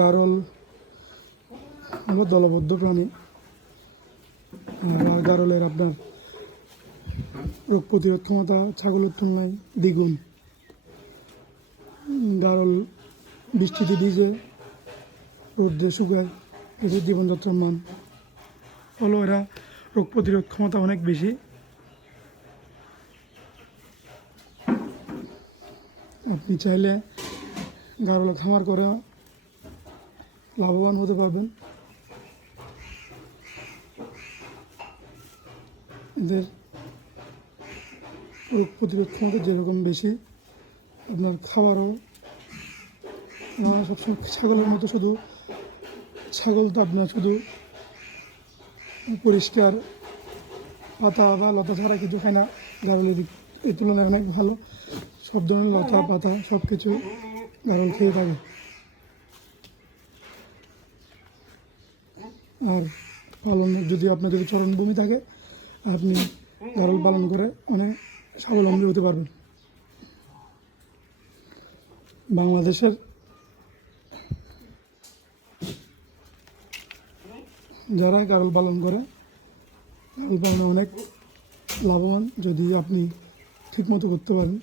গারল হলো দলবদ্ধ প্রাণী। আর গারলের আপনার রোগ প্রতিরোধ ক্ষমতা ছাগলের তুলনায় দ্বিগুণ। গারল বৃষ্টিতে ভিজে, রোদ্রে শুকায়, এদের জীবনযাত্রার মান হলো এরা রোগ প্রতিরোধ ক্ষমতা অনেক বেশি। আপনি চাইলে গারল খামার করে লাভবান হতে পারবেন। এদের রোগ প্রতিরোধ ক্ষমতা যেরকম বেশি, আপনার খাবারও সবসময় ছাগলের মতো শুধু ছাগল তো আপনার শুধু পরিষ্কার পাতা বা লতা ছাড়া কিছু খায় না। গারলের এই তুলনায় অনেক ভালো, সব ধরনের লতা পাতা সব কিছু গারল খেয়ে থাকে। আর পালনের যদি আপনার যদি চারণভূমি থাকে, আপনি গারল পালন করে অনেক স্বাবলম্বী হতে পারবেন। বাংলাদেশের যারা গারল পালন করে, গারল পালনে অনেক লাভবান যদি আপনি ঠিকমতো করতে পারেন।